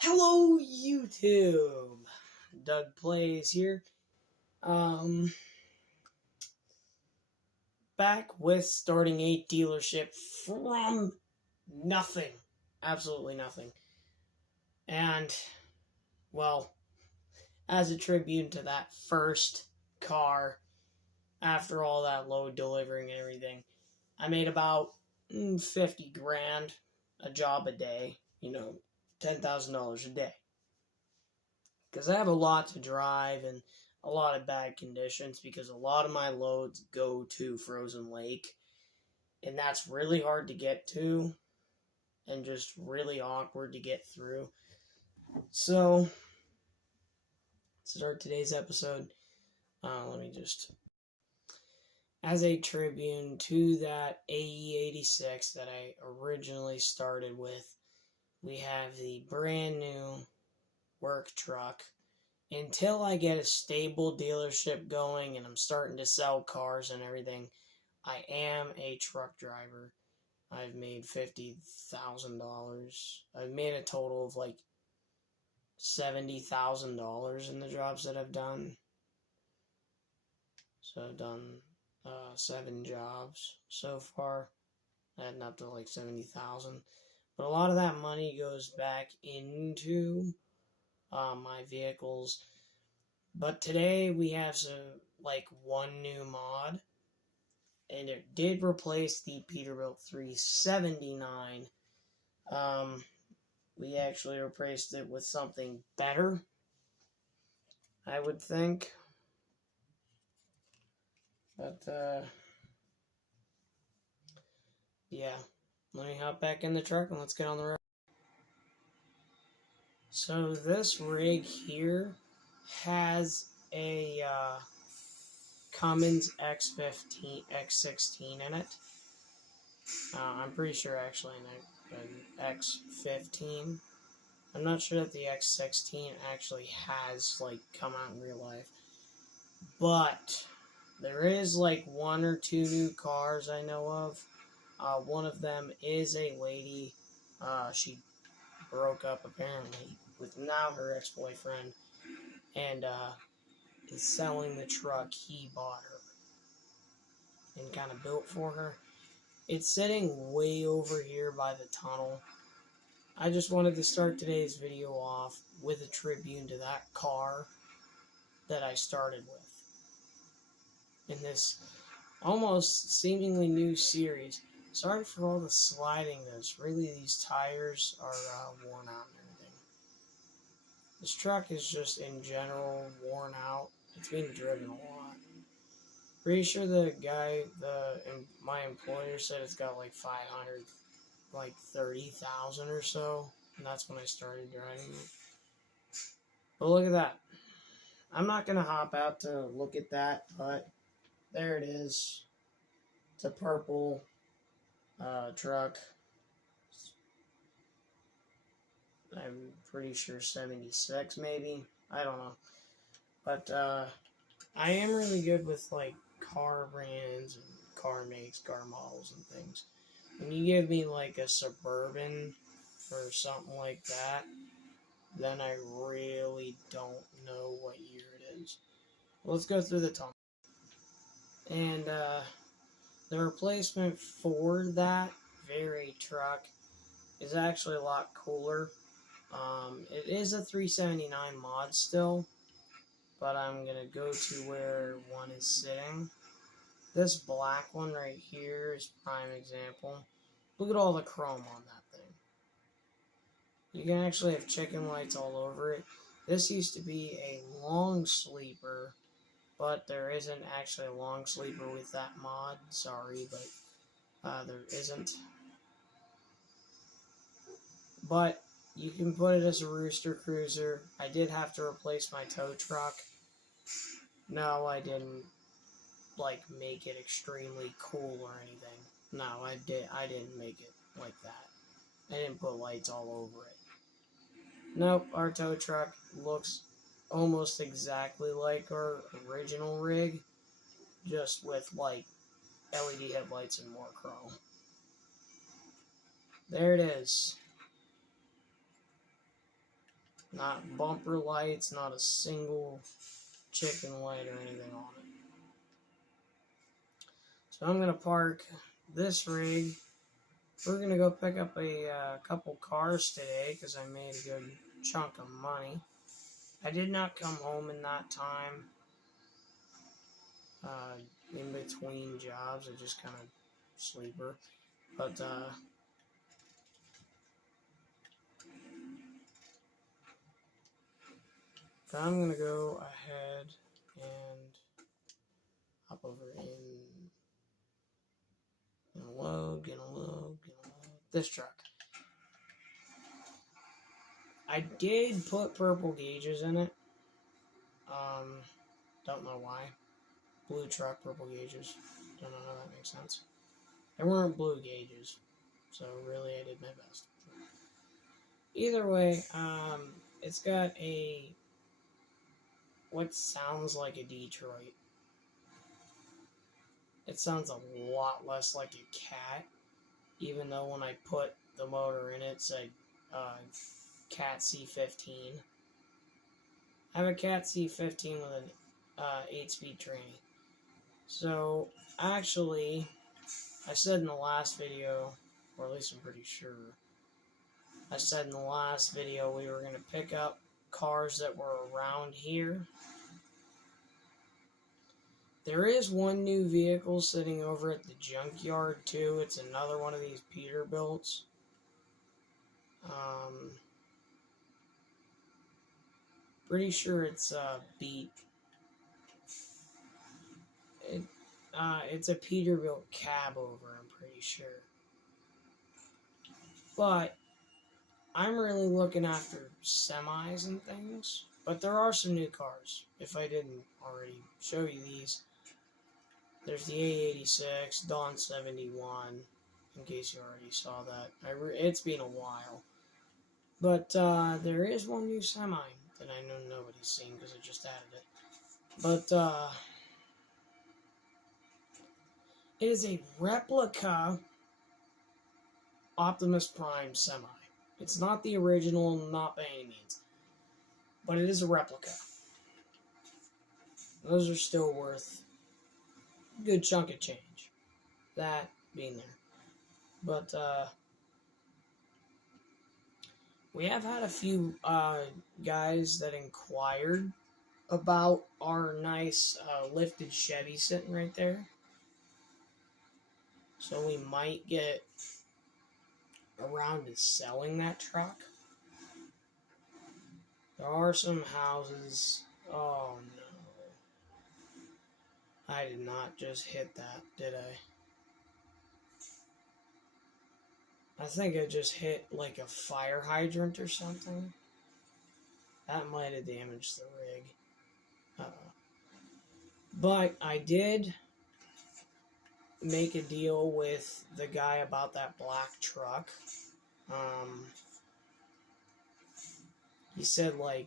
Hello YouTube! Doug Plays here. Back with starting a dealership from nothing. Absolutely nothing. And, well, as a tribute to that first car, after all that load delivering and everything, I made about 50 grand a job a day. $10,000 a day. Because I have a lot to drive and a lot of bad conditions because a lot of my loads go to Frozen Lake, and that's really hard to get to and just really awkward to get through. So, start today's episode. Let me just, as a tribute to that ae86 that I originally started with, we have the brand new work truck. Until I get a stable dealership going and I'm starting to sell cars and everything, I am a truck driver. I've made $50,000. I've made a total of like $70,000 in the jobs that I've done. So I've done 7 jobs so far, adding up to like 70,000. But a lot of that money goes back into my vehicles. But today we have one new mod, and it did replace the Peterbilt 379. We actually replaced it with something better, I would think. But yeah, let me hop back in the truck and let's get on the road. So this rig here has a Cummins X16 in it. I'm pretty sure actually an X15. I'm not sure that the X16 actually has come out in real life, but there is 1 or 2 new cars I know of. One of them is a lady. She broke up apparently with now her ex-boyfriend, and is selling the truck he bought her and kind of built for her. It's sitting way over here by the tunnel. I just wanted to start today's video off with a tribute to that car that I started with in this almost seemingly new series. Sorry for all the sliding. Really, these tires are worn out and everything. This truck is just in general worn out. It's being driven a lot. Pretty sure the guy, my employer said it's got 30,000 or so, and that's when I started driving it. But look at that. I'm not gonna hop out to look at that, but there it is. It's a purple truck. I'm pretty sure 76 maybe. I don't know. But I am really good with car brands and car makes, car models and things. When you give me a Suburban or something like that, then I really don't know what year it is. Let's go through the tunnel. And the replacement for that very truck is actually a lot cooler. It is a 379 mod still, but I'm going to go to where one is sitting. This black one right here is prime example. Look at all the chrome on that thing. You can actually have chicken lights all over it. This used to be a long sleeper, but there isn't actually a long sleeper with that mod. Sorry, but there isn't. But you can put it as a rooster cruiser. I did have to replace my tow truck. No, I didn't make it extremely cool or anything. No, I didn't make it like that. I didn't put lights all over it. Nope, our tow truck looks almost exactly like our original rig, just with LED headlights and more chrome. There it is. Not bumper lights, not a single chicken light or anything on it. So I'm going to park this rig. We're going to go pick up a couple cars today because I made a good chunk of money. I did not come home in that time. In between jobs, I just kind of sleeper. But, so I'm going to go ahead and hop over gonna load this truck. I did put purple gauges in it. Don't know why. Blue truck, purple gauges. Don't know how that makes sense. There weren't blue gauges, so really I did my best. Either way, it's got what sounds like a Detroit. It sounds a lot less like a cat, even though when I put the motor in it said Cat C15. I have a Cat C15 with an 8-speed tranny. So, actually, I said in the last video, or at least I'm pretty sure, I said in the last video we were going to pick up cars that were around here. There is one new vehicle sitting over at the junkyard too. It's another one of these Peterbilts. Pretty sure it's beat. It's a Peterbilt cab over, I'm pretty sure. But I'm really looking after semis and things. But there are some new cars. If I didn't already show you these. There's the ae86, Dawn 71, in case you already saw that. It's been a while. But there is one new semi that I know nobody's seen because I just added it. But it is a replica Optimus Prime semi. It's not the original, not by any means. But it is a replica. Those are still worth a good chunk of change. That being there. But we have had a few guys that inquired about our nice lifted Chevy sitting right there. So we might get around to selling that truck. There are some houses. Oh no. I did not just hit that, did I? I think I just hit like a fire hydrant or something. That might have damaged the rig. But I did make a deal with the guy about that black truck. He said like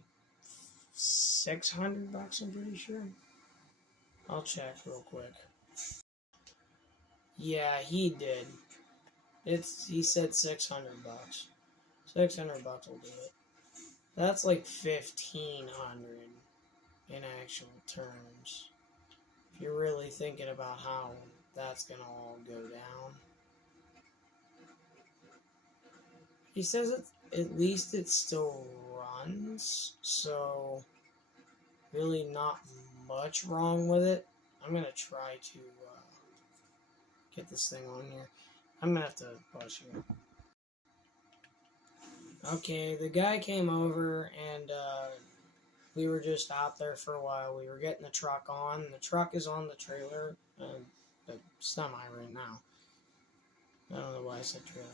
$600, I'm pretty sure. I'll check real quick. Yeah, he did. He said $600. $600 will do it. That's like $1,500 in actual terms. If you're really thinking about how that's gonna all go down. He says at least it still runs, so really not much wrong with it. I'm gonna try to get this thing on here. I'm gonna have to pause here. Okay, the guy came over and we were just out there for a while. We were getting the truck on. The truck is on the trailer, the semi right now. I don't know why I said trailer.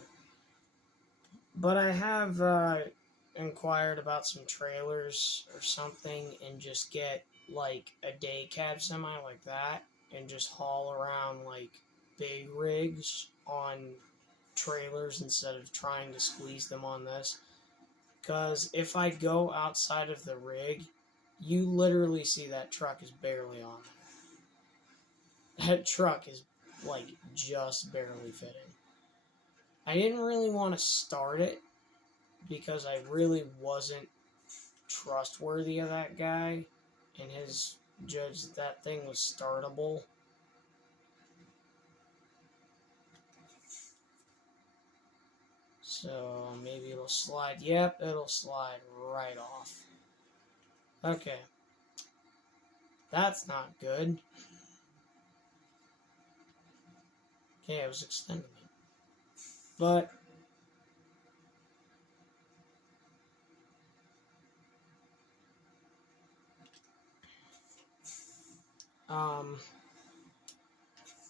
But I have inquired about some trailers or something and just get like a day cab semi like that and just haul around like big rigs on trailers instead of trying to squeeze them on this. Because if I go outside of the rig, you literally see that truck is barely on there. That truck is like just barely fitting. I didn't really want to start it because I really wasn't trustworthy of that guy and his judge that thing was startable. So maybe it'll slide. Yep, it'll slide right off. Okay. That's not good. Okay, I was extending it. But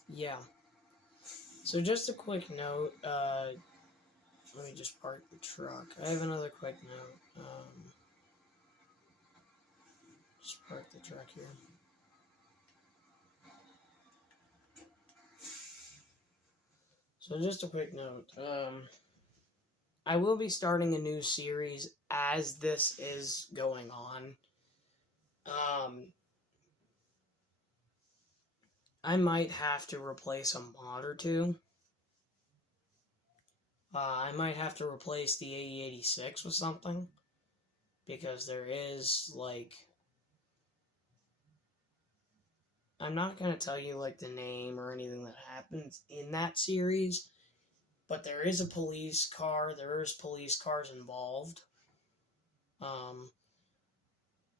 yeah. So just a quick note, let me just park the truck. I have another quick note. Just park the truck here. So just a quick note. I will be starting a new series as this is going on. I might have to replace a mod or two. I might have to replace the ae86 with something. Because there is, like... I'm not going to tell you, like, the name or anything that happens in that series. But there is a police car. There is police cars involved.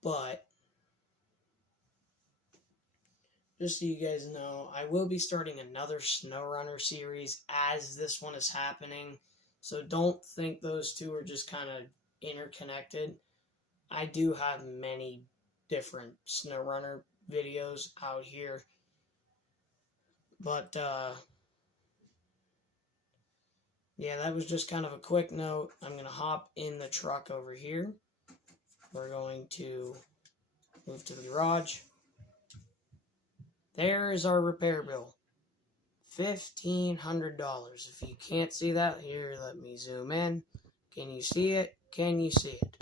But... just so you guys know, I will be starting another SnowRunner series as this one is happening. So don't think those two are just kind of interconnected. I do have many different SnowRunner videos out here. But, yeah, that was just kind of a quick note. I'm going to hop in the truck over here. We're going to move to the garage. There is our repair bill. $1,500. If you can't see that, here, let me zoom in. Can you see it? Can you see it?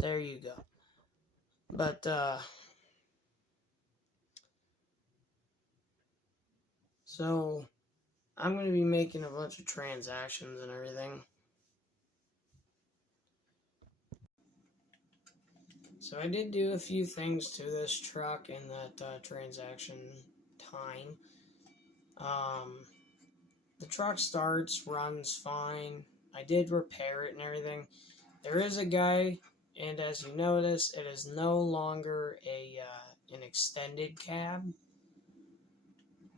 There you go. But, so, I'm going to be making a bunch of transactions and everything. So I did do a few things to this truck in that transaction time. The truck starts, runs fine. I did repair it and everything. There is a guy, and as you notice, it is no longer an extended cab.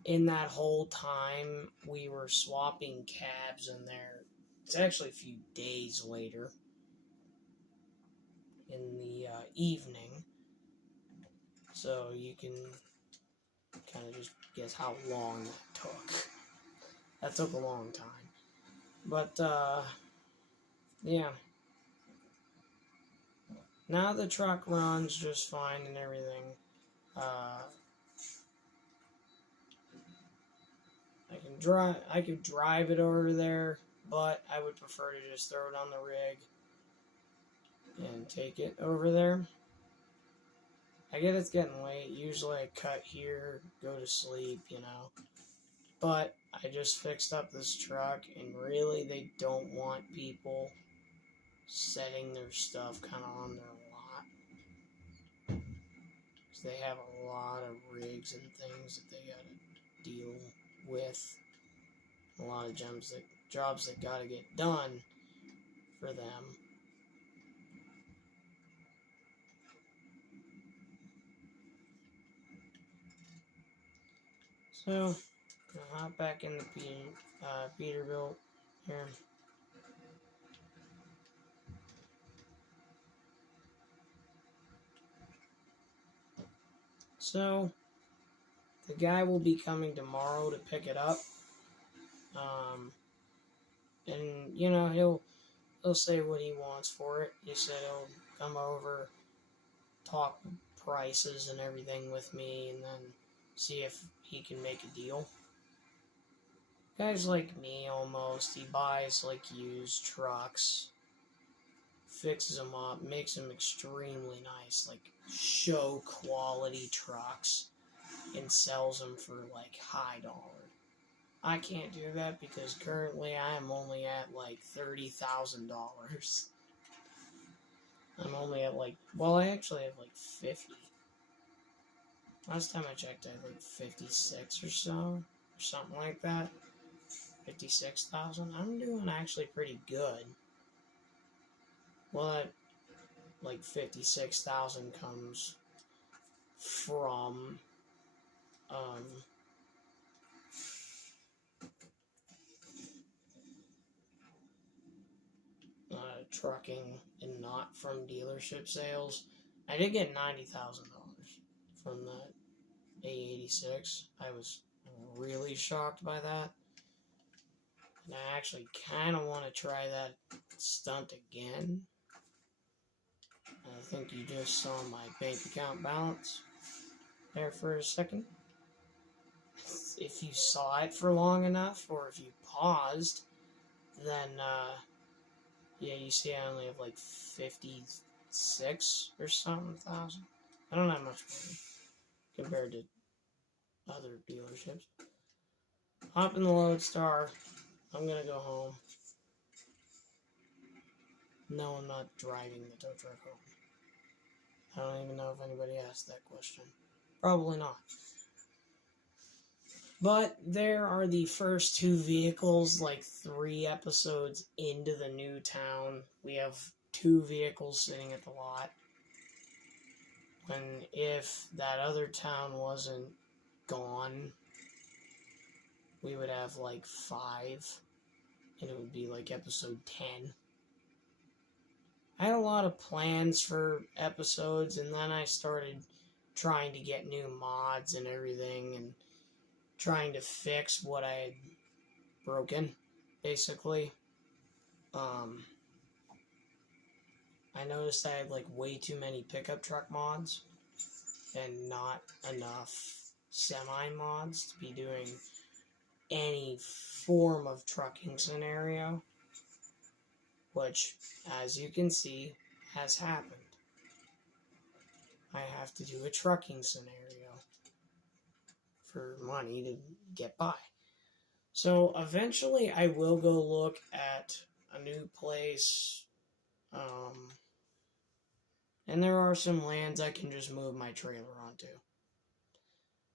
In that whole time, we were swapping cabs in there. It's actually a few days later in the evening. So you can kind of just guess how long that took. That took a long time. But, yeah. Now the truck runs just fine and everything. I could drive it over there, but I would prefer to just throw it on the rig and take it over there. I get it's getting late. Usually I cut here, go to sleep, you know. But I just fixed up this truck, and really they don't want people setting their stuff kind of on their lot. Because they have a lot of rigs and things that they gotta deal with. A lot of jobs that gotta get done for them. So, I'll hop back in the Peterbilt here. So, the guy will be coming tomorrow to pick it up. And, you know, he'll say what he wants for it. He said he'll come over, talk prices and everything with me, and then see if he can make a deal. Guy's like me almost. He buys like used trucks, fixes them up, makes them extremely nice, like show quality trucks, and sells them for like high dollar. I can't do that because currently I am only at like $30,000. I'm only at like, well, I actually have like 50. Last time I checked, I had like 56 or so, or something like that. 56,000. I'm doing actually pretty good. Well, that, like 56,000 comes from trucking and not from dealership sales. I did get $90,000 from that ae86. I was really shocked by that. And I actually kind of want to try that stunt again. I think you just saw my bank account balance there for a second. If you saw it for long enough, or if you paused, then yeah, you see I only have like 56 or something thousand. I don't have much money compared to other dealerships. Hop in the Lodestar. I'm gonna go home. No, I'm not driving the tow truck home. I don't even know if anybody asked that question. Probably not. But there are the first two vehicles, like 3 episodes into the new town. We have 2 vehicles sitting at the lot. When if that other town wasn't gone, we would have like 5. And it would be like episode 10. I had a lot of plans for episodes, and then I started trying to get new mods and everything, and trying to fix what I had broken, basically. I noticed I had like way too many pickup truck mods, and not enough semi mods to be doing any form of trucking scenario, which, as you can see, has happened. I have to do a trucking scenario for money to get by. So eventually I will go look at a new place, and there are some lands I can just move my trailer onto.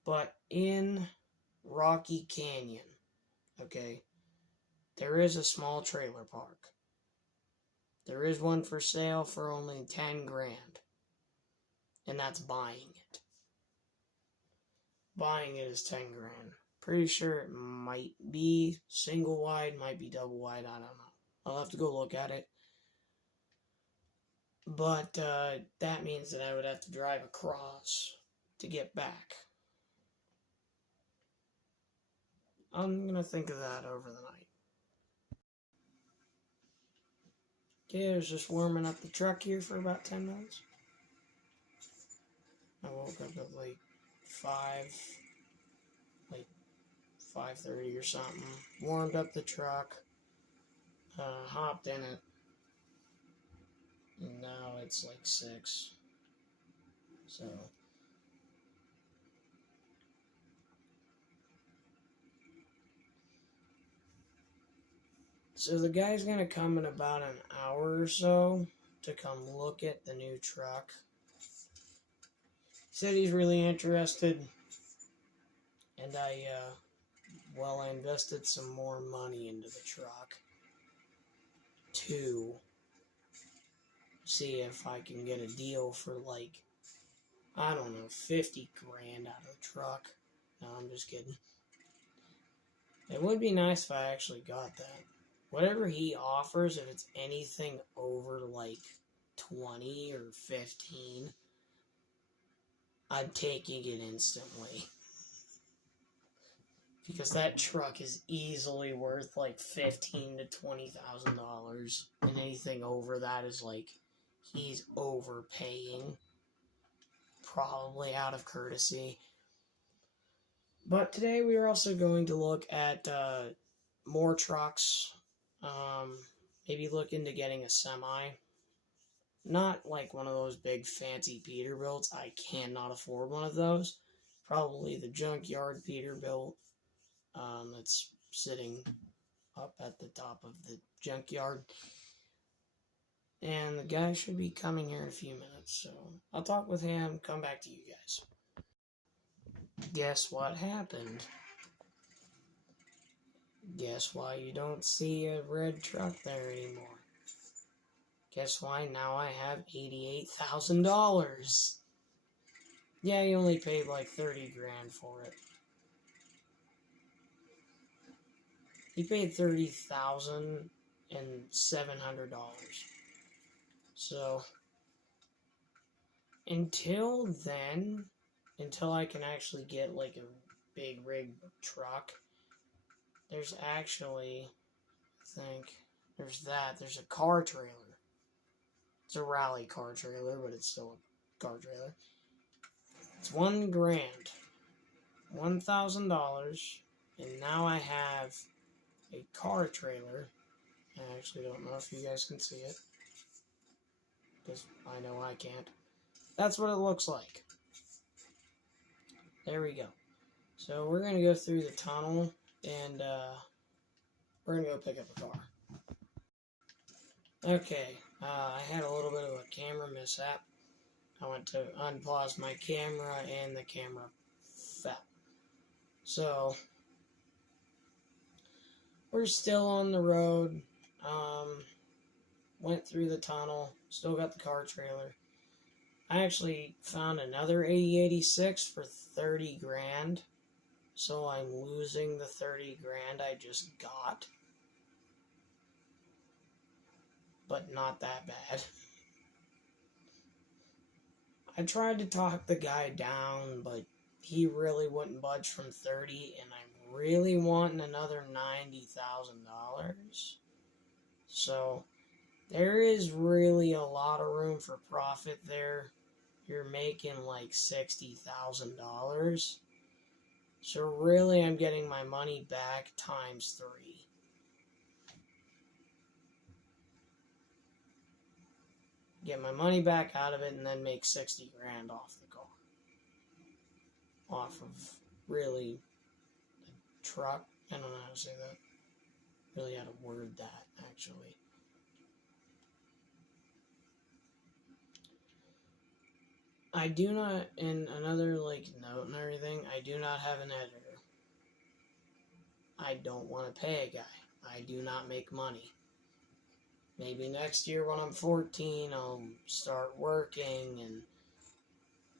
But in Rocky Canyon, okay, there is a small trailer park. There is one for sale for only 10 grand. And that's buying it. Buying it is 10 grand. Pretty sure it might be single wide, might be double wide, I don't know. I'll have to go look at it. But that means that I would have to drive across to get back. I'm going to think of that over the night. Okay, I was just warming up the truck here for about 10 minutes. I woke up at like 5:30 or something. Warmed up the truck. Hopped in it. And now it's like 6. So the guy's going to come in about an hour or so to come look at the new truck. He said he's really interested. And I invested some more money into the truck to see if I can get a deal for like, I don't know, 50 grand out of the truck. No, I'm just kidding. It would be nice if I actually got that. Whatever he offers, if it's anything over like 20 or 15, I'm taking it instantly. Because that truck is easily worth like $15,000 to $20,000. And anything over that is like, he's overpaying. Probably out of courtesy. But today we are also going to look at more trucks. Maybe look into getting a semi. Not like one of those big fancy Peterbilts. I cannot afford one of those. Probably the junkyard Peterbilt that's sitting up at the top of the junkyard. And the guy should be coming here in a few minutes, so I'll talk with him, come back to you guys. Guess what happened? Guess why you don't see a red truck there anymore? Guess why now I have $88,000. Yeah, he only paid like 30 grand for it. He paid $30,700. So, until then, until I can actually get like a big rig truck, there's actually, I think, there's a car trailer. It's a rally car trailer, but it's still a car trailer. It's $1 grand, $1,000, and now I have a car trailer. I actually don't know if you guys can see it, because I know I can't. That's what it looks like. There we go. So we're going to go through the tunnel, and we're going to go pick up a car. Okay, I had a little bit of a camera mishap. I went to unpause my camera, and the camera fell. So, we're still on the road. Went through the tunnel. Still got the car trailer. I actually found another ae86 for 30 grand. So I'm losing the 30 grand I just got. But not that bad. I tried to talk the guy down, but he really wouldn't budge from 30, and I'm really wanting another $90,000. So there is really a lot of room for profit there. You're making like $60,000. So really I'm getting my money back times 3. Get my money back out of it and then make 60 grand off the car. Off of really the truck. I don't know how to say that. Really how to word that, actually. I do not, in another like note and everything, I do not have an editor. I don't want to pay a guy. I do not make money. Maybe next year when I'm 14, I'll start working and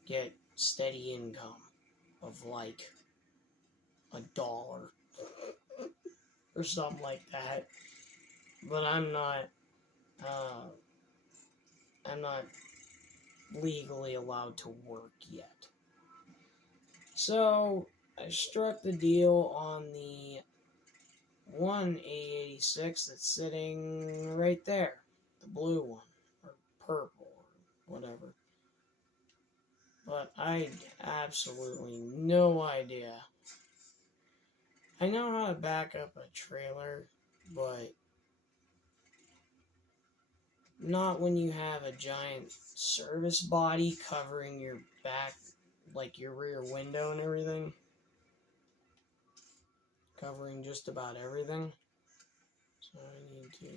get steady income of like $1 or something like that. But I'm not legally allowed to work yet. So I struck the deal on the one ae86 that's sitting right there, the blue one, or purple, or whatever. But I absolutely no idea. I know how to back up a trailer, but not when you have a giant service body covering your back, like your rear window and everything. Covering just about everything. So I need to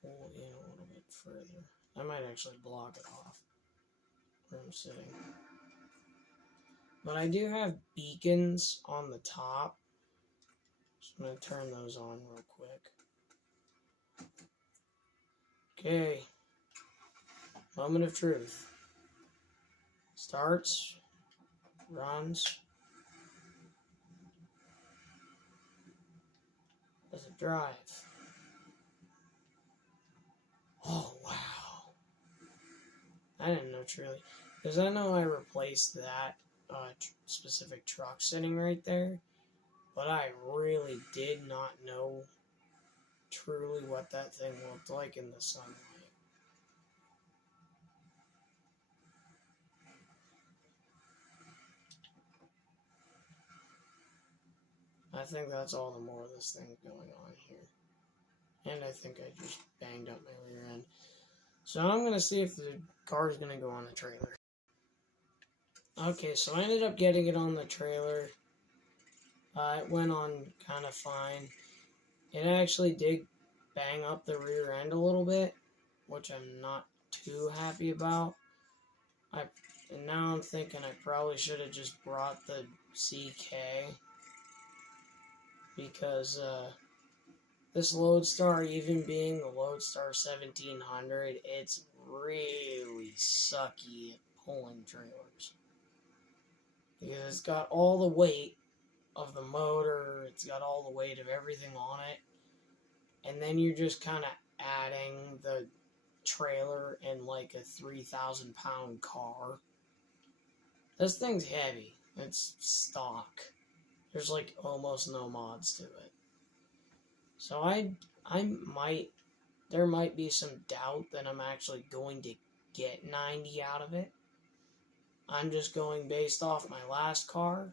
pull in a little bit further. I might actually block it off where I'm sitting. But I do have beacons on the top. So I'm going to turn those on real quick. Okay. Moment of truth. Starts. Runs. Does it drive? Oh, wow. I didn't know truly. Because I know I replaced that specific truck sitting right there. But I really did not know truly what that thing looked like in the sunlight. I think that's all the more of this thing going on here. And I think I just banged up my rear end. So I'm going to see if the car is going to go on the trailer. Okay, so I ended up getting it on the trailer. It went on kind of fine. It actually did bang up the rear end a little bit. which I'm not too happy about. And now I'm thinking I probably should have just brought the CK, because this Lodestar, even being the Lodestar 1700, it's really sucky at pulling trailers. Because it's got all the weight of the motor, it's got all the weight of everything on it, and then you're just kind of adding the trailer in like a 3,000 pound car. This thing's heavy. It's stock. There's like almost no mods to it. So there might be some doubt that I'm actually going to get 90 out of it. I'm just going based off my last car,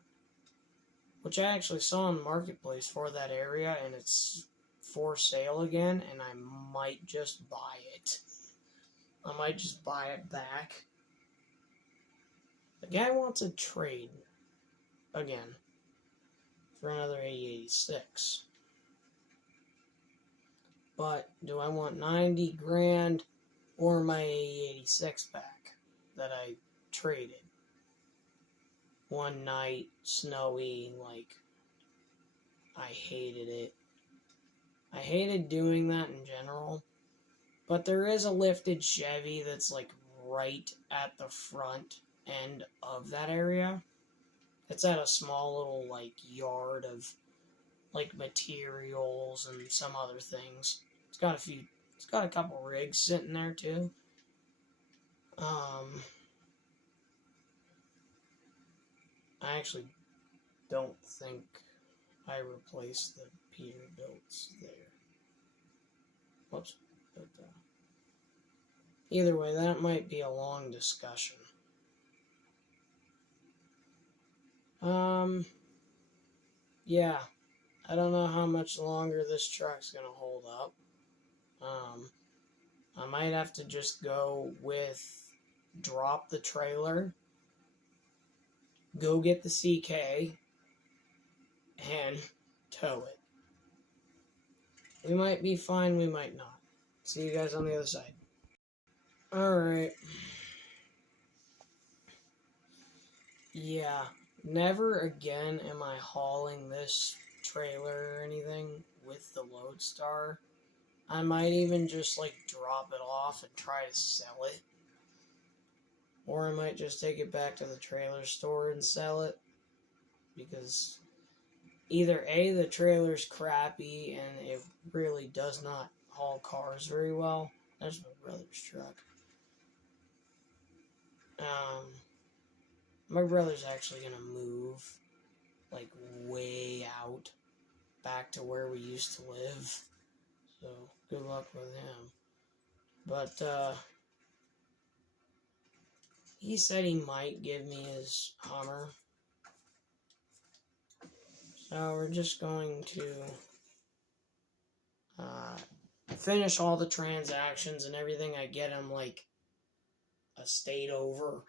which I actually saw in the marketplace for that area, and it's for sale again, and I might just buy it. I might just buy it back. The guy wants a trade again for another ae86. But do I want 90 grand or my ae86 back that I traded? One night, snowy, like, I hated it. I hated doing that in general. But there is a lifted Chevy that's like right at the front end of that area. It's at a small little like yard of like materials and some other things. It's got a couple rigs sitting there too. I actually don't think I replaced the Peterbilts there. Whoops. But, either way, that might be a long discussion. Yeah. I don't know how much longer this truck's gonna hold up. I might have to just go with drop the trailer, go get the CK, and tow it. We might be fine, we might not. See you guys on the other side. Alright. Yeah, never again am I hauling this trailer or anything with the Lodestar. I might even just like drop it off and try to sell it. Or I might just take it back to the trailer store and sell it. Because either A, the trailer's crappy and it really does not haul cars very well. There's my brother's truck. My brother's actually going to move, like, way out, back to where we used to live. So, good luck with him. But, he said he might give me his Hummer. So, we're just going to finish all the transactions and everything. I get him, like, a state over.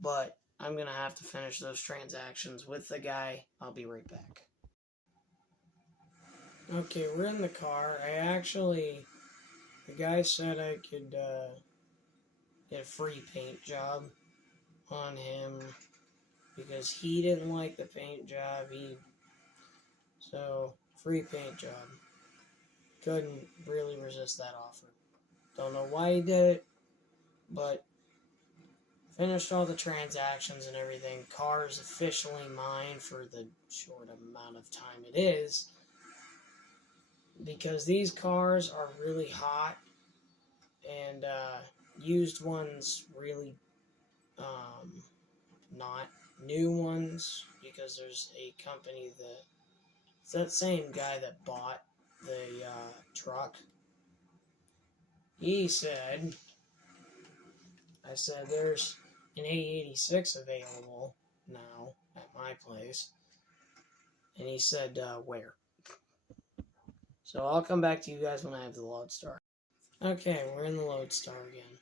But I'm going to have to finish those transactions with the guy. I'll be right back. Okay, we're in the car. The guy said I could get a free paint job on him because he didn't like the paint job. So, free paint job. Couldn't really resist that offer. Don't know why he did it, but finished all the transactions and everything. Car is officially mine for the short amount of time it is. Because these cars are really hot. And used ones really not. New ones, because there's a company it's that same guy that bought the truck. He said, I said, there's an ae86 available now at my place. And he said, where? So I'll come back to you guys when I have the Lodestar. Okay, we're in the Lodestar again.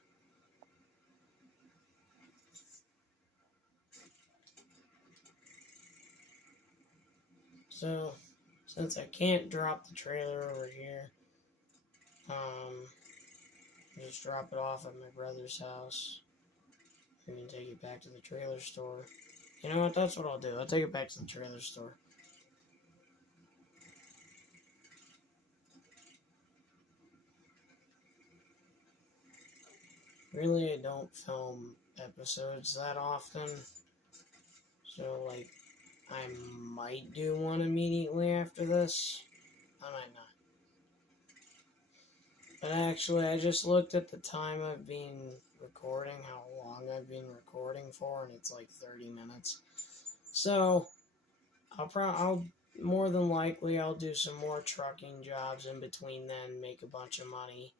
So, since I can't drop the trailer over here, Just drop it off at my brother's house. We can take it back to the trailer store. You know what? That's what I'll do. I'll take it back to the trailer store. Really, I don't film episodes that often. So, like, I might do one immediately after this. I might not. But actually, I just looked at the time I've been recording, how long I've been recording for, and it's like 30 minutes. So, I'll more than likely, I'll do some more trucking jobs in between then, make a bunch of money.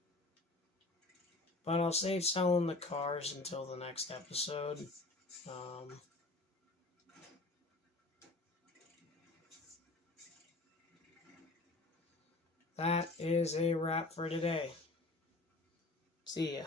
But I'll save selling the cars until the next episode. That is a wrap for today. See ya.